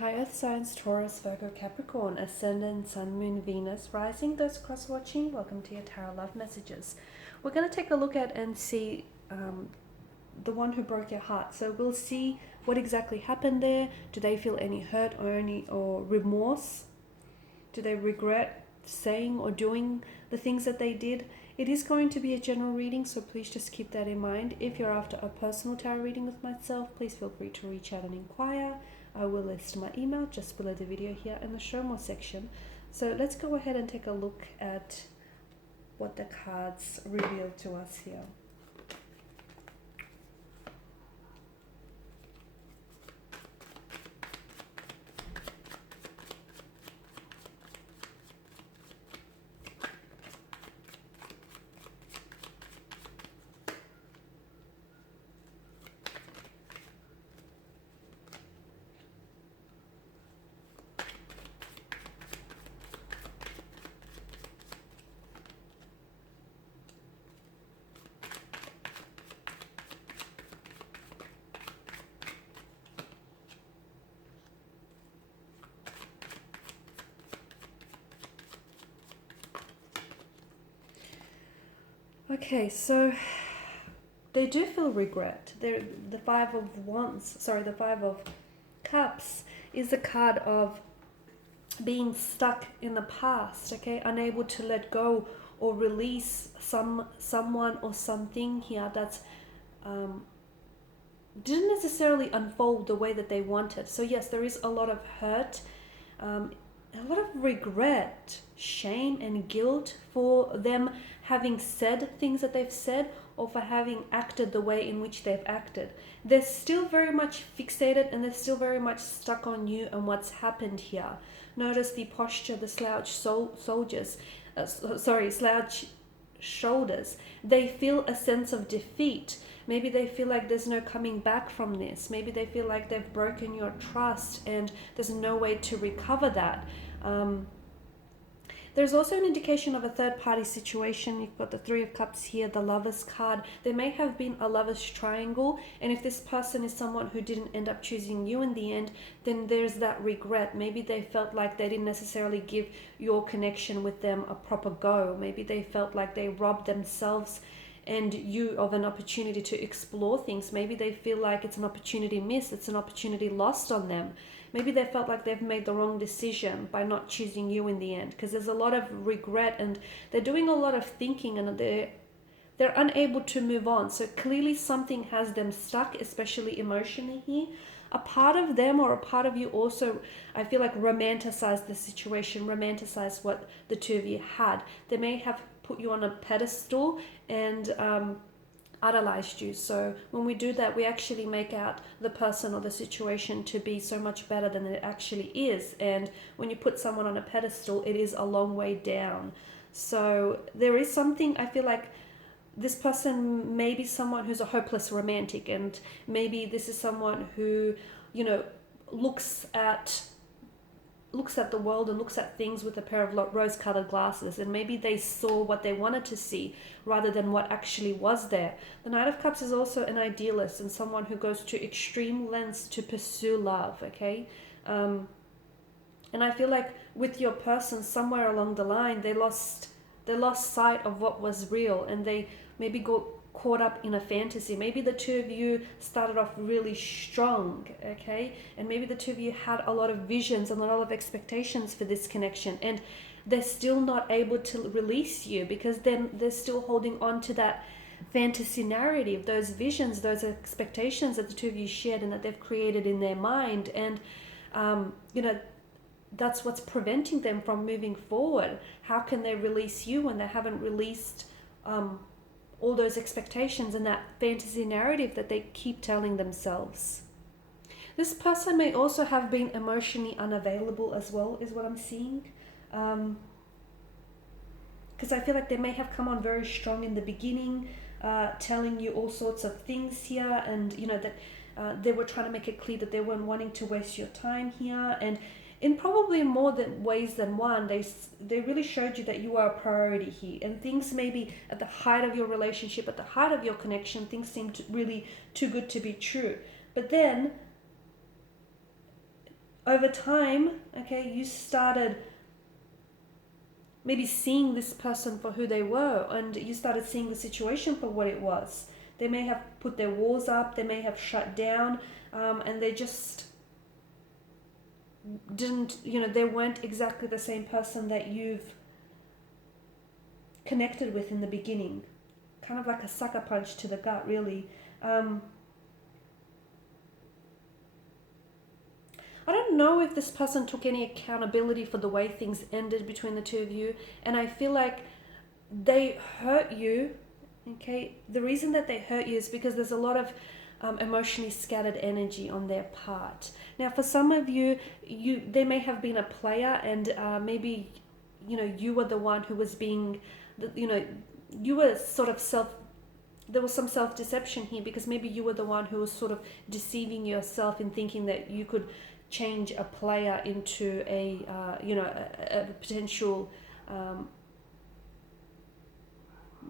Hi Earth Signs, Taurus, Virgo, Capricorn, Ascendant, Sun, Moon, Venus, Rising, those cross-watching, welcome to your Tarot Love Messages. We're going to take a look at and see the one who broke your heart. So we'll see what exactly happened there. Do they feel any hurt or remorse? Do they regret saying or doing the things that they did? It is going to be a general reading, so please just keep that in mind. If you're after a personal tarot reading with myself, please feel free to reach out and inquire. I will list my email just below the video here in the show more section. So let's go ahead and take a look at what the cards reveal to us here. Okay, so they do feel regret. The Five of Cups is a card of being stuck in the past, okay, unable to let go or release someone or something here that's didn't necessarily unfold the way that they wanted. So yes, there is a lot of hurt, a lot of regret, shame and guilt for them having said things that they've said or for having acted the way in which they've acted. They're still very much fixated and they're still very much stuck on you and what's happened here. Notice the posture, the slouch shoulders. They feel a sense of defeat. Maybe they feel like there's no coming back from this. Maybe they feel like they've broken your trust and there's no way to recover that. There's also an indication of a third-party situation. You've got the Three of Cups here, the Lovers card. There may have been a Lovers triangle, and if this person is someone who didn't end up choosing you in the end, then there's that regret. Maybe they felt like they didn't necessarily give your connection with them a proper go. Maybe they felt like they robbed themselves and you of an opportunity to explore things. Maybe they feel like it's an opportunity missed, it's an opportunity lost on them. Maybe they felt like they've made the wrong decision by not choosing you in the end, because there's a lot of regret and they're doing a lot of thinking and they're unable to move on. So clearly something has them stuck, especially emotionally here. A part of them or a part of you also, I feel like, romanticized the situation, romanticized what the two of you had. They may have put you on a pedestal and idolized you. So when we do that, we actually make out the person or the situation to be so much better than it actually is. And when you put someone on a pedestal, it is a long way down. So there is something, I feel like, this person may be someone who's a hopeless romantic, and maybe this is someone who, you know, looks at the world and looks at things with a pair of rose-colored glasses, and maybe they saw what they wanted to see rather than what actually was there. The Knight of Cups is also an idealist and someone who goes to extreme lengths to pursue love, okay? And I feel like with your person, somewhere along the line, they lost sight of what was real, and they maybe got caught up in a fantasy. Maybe the two of you started off really strong, okay? And maybe the two of you had a lot of visions and a lot of expectations for this connection, and they're still not able to release you because then they're still holding on to that fantasy narrative, those visions, those expectations that the two of you shared and that they've created in their mind. And you know, that's what's preventing them from moving forward. How can they release you when they haven't released all those expectations and that fantasy narrative that they keep telling themselves? This person may also have been emotionally unavailable as well, is what I'm seeing. Because I feel like they may have come on very strong in the beginning, telling you all sorts of things here, and you know that they were trying to make it clear that they weren't wanting to waste your time here, and in probably more ways than one, they really showed you that you are a priority here, and things maybe at the height of your relationship, at the height of your connection, things seemed really too good to be true. But then over time, okay, you started maybe seeing this person for who they were, and you started seeing the situation for what it was. They may have put their walls up, they may have shut down, and they just didn't, they weren't exactly the same person that you've connected with in the beginning. Kind of like a sucker punch to the gut, really. I don't know if this person took any accountability for the way things ended between the two of you, and I feel like they hurt you. Okay, the reason that they hurt you is because there's a lot of emotionally scattered energy on their part. Now, for some of you, they may have been a player, and maybe you were the one who was being, you were sort of there was some self-deception here, because maybe you were the one who was sort of deceiving yourself in thinking that you could change a player into a potential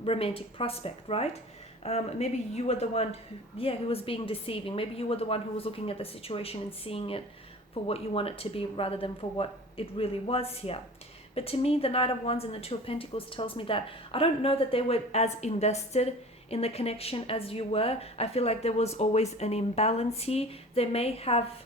romantic prospect, right? Maybe you were the one who was being deceiving. Maybe you were the one who was looking at the situation and seeing it for what you want it to be rather than for what it really was here. But to me, the Knight of Wands and the Two of Pentacles tells me that I don't know that they were as invested in the connection as you were. I feel like there was always an imbalance here. They may have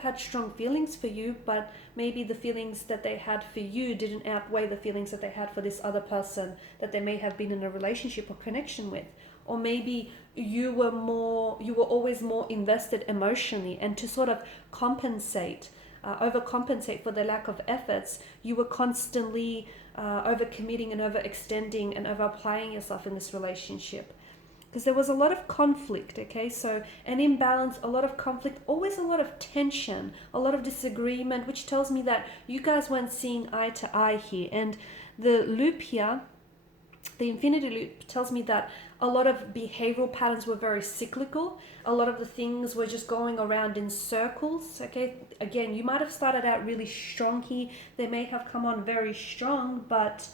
had strong feelings for you, but maybe the feelings that they had for you didn't outweigh the feelings that they had for this other person that they may have been in a relationship or connection with. Or maybe you were always more invested emotionally, and to sort of compensate, overcompensate for the lack of efforts, you were constantly overcommitting and overextending and over applying yourself in this relationship. Because there was a lot of conflict, okay? So an imbalance, a lot of conflict, always a lot of tension, a lot of disagreement, which tells me that you guys weren't seeing eye to eye here. And the loop here, the infinity loop, tells me that a lot of behavioral patterns were very cyclical. A lot of the things were just going around in circles, okay? Again, you might have started out really strong here. They may have come on very strong, but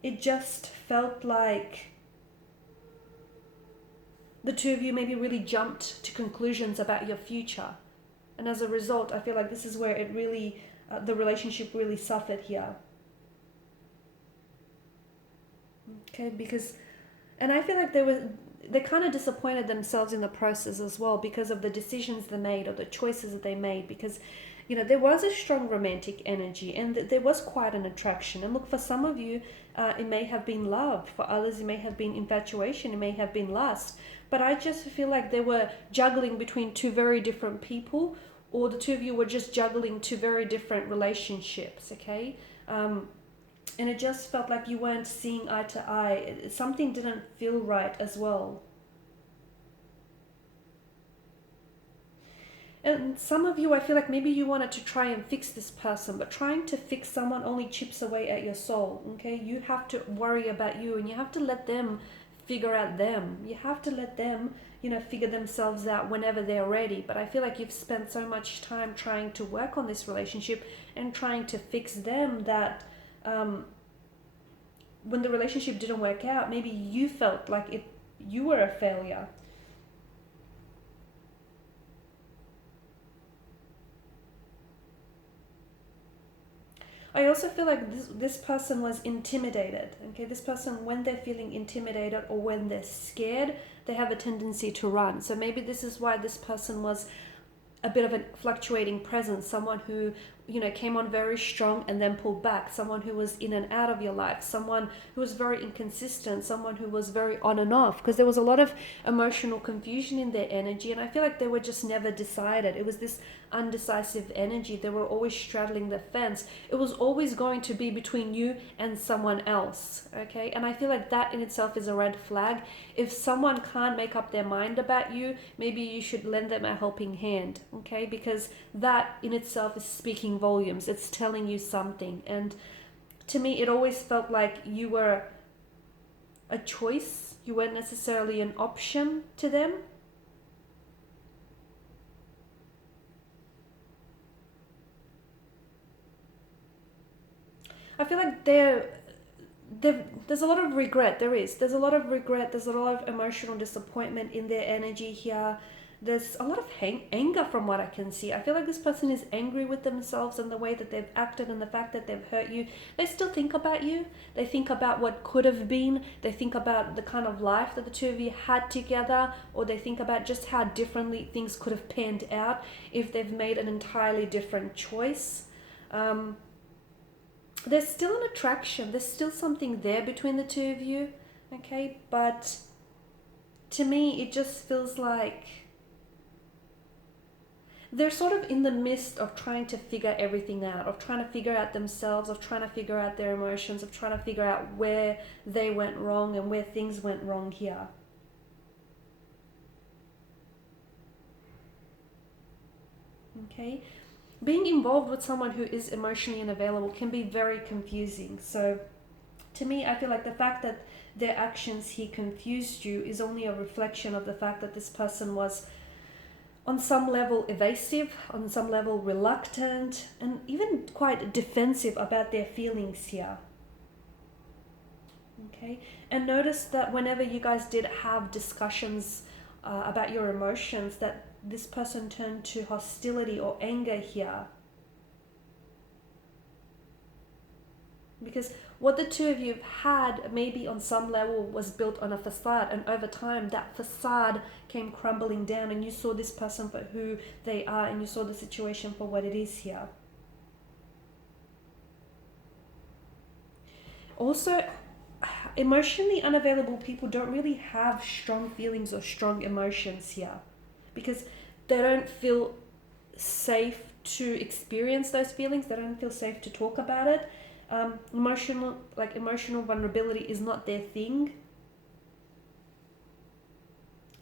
it just felt like the two of you maybe really jumped to conclusions about your future. And as a result, I feel like this is where it really, the relationship really suffered here. Okay, and I feel like they kind of disappointed themselves in the process as well, because of the decisions they made or the choices that they made, because there was a strong romantic energy, and there was quite an attraction. And look, for some of you, it may have been love. For others, it may have been infatuation. It may have been lust. But I just feel like they were juggling between two very different people, or the two of you were just juggling two very different relationships, okay? And it just felt like you weren't seeing eye to eye. Something didn't feel right as well. And some of you, I feel like maybe you wanted to try and fix this person, but trying to fix someone only chips away at your soul, okay? You have to worry about you, and you have to let them figure out them. You have to let them, figure themselves out whenever they're ready. But I feel like you've spent so much time trying to work on this relationship and trying to fix them that when the relationship didn't work out, maybe you felt like you were a failure. I also feel like this person was intimidated. Okay, this person, when they're feeling intimidated or when they're scared, they have a tendency to run. So maybe this is why this person was a bit of a fluctuating presence, someone who came on very strong and then pulled back, someone who was in and out of your life, someone who was very inconsistent, someone who was very on and off, because there was a lot of emotional confusion in their energy, and I feel like they were just never decided. It was this undecisive energy. They were always straddling the fence. It was always going to be between you and someone else, okay? And I feel like that in itself is a red flag. If someone can't make up their mind about you, maybe you should lend them a helping hand, okay? Because that in itself is speaking volumes. It's telling you something. And to me, it always felt like you were a choice. You weren't necessarily an option to them. I feel like there's a lot of regret. There's a lot of regret. There's a lot of emotional disappointment in their energy here. There's a lot of anger from what I can see. I feel like this person is angry with themselves and the way that they've acted and the fact that they've hurt you. They still think about you. They think about what could have been. They think about the kind of life that the two of you had together, or they think about just how differently things could have panned out if they've made an entirely different choice. There's still an attraction. There's still something there between the two of you, okay? But to me, it just feels like they're sort of in the midst of trying to figure everything out, of trying to figure out themselves, of trying to figure out their emotions, of trying to figure out where they went wrong and where things went wrong here. Okay? Being involved with someone who is emotionally unavailable can be very confusing. So to me, I feel like the fact that their actions here confused you is only a reflection of the fact that this person was on some level evasive, on some level reluctant, and even quite defensive about their feelings here. Okay, and notice that whenever you guys did have discussions about your emotions, that this person turned to hostility or anger here. Because what the two of you have had, maybe on some level, was built on a facade, and over time that facade came crumbling down, and you saw this person for who they are, and you saw the situation for what it is here. Also, emotionally unavailable people don't really have strong feelings or strong emotions here, because they don't feel safe to experience those feelings. They don't feel safe to talk about it. Emotional vulnerability is not their thing.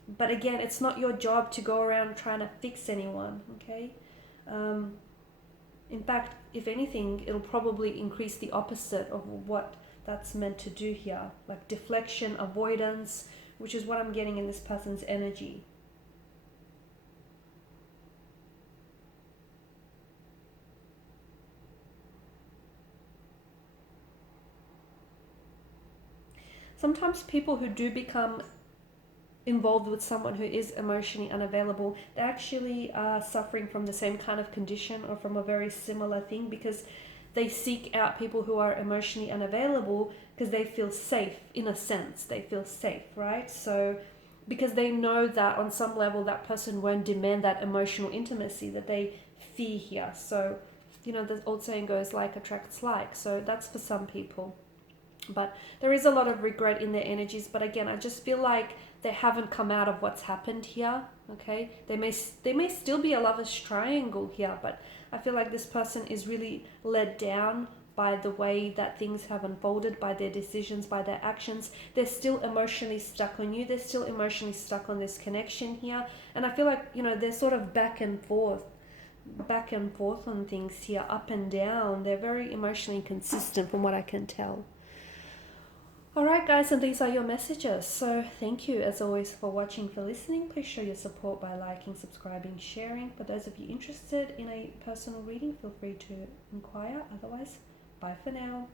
But again, it's not your job to go around trying to fix anyone, okay? In fact, if anything, it'll probably increase the opposite of what that's meant to do here. Like deflection, avoidance, which is what I'm getting in this person's energy. Sometimes people who do become involved with someone who is emotionally unavailable, they actually are suffering from the same kind of condition or from a very similar thing, because they seek out people who are emotionally unavailable because they feel safe. In a sense, they feel safe, right? So because they know that on some level that person won't demand that emotional intimacy that they fear here. So the old saying goes, like attracts like. So that's for some people. But there is a lot of regret in their energies. But again, I just feel like they haven't come out of what's happened here. Okay, they may still be a lover's triangle here, but I feel like this person is really let down by the way that things have unfolded, by their decisions, by their actions. They're still emotionally stuck on you. They're still emotionally stuck on this connection here. And I feel like, they're sort of back and forth on things here, up and down. They're very emotionally inconsistent from what I can tell. Alright guys, and these are your messages. So thank you as always for watching, for listening. Please show your support by liking, subscribing, sharing. For those of you interested in a personal reading, feel free to inquire. Otherwise, bye for now.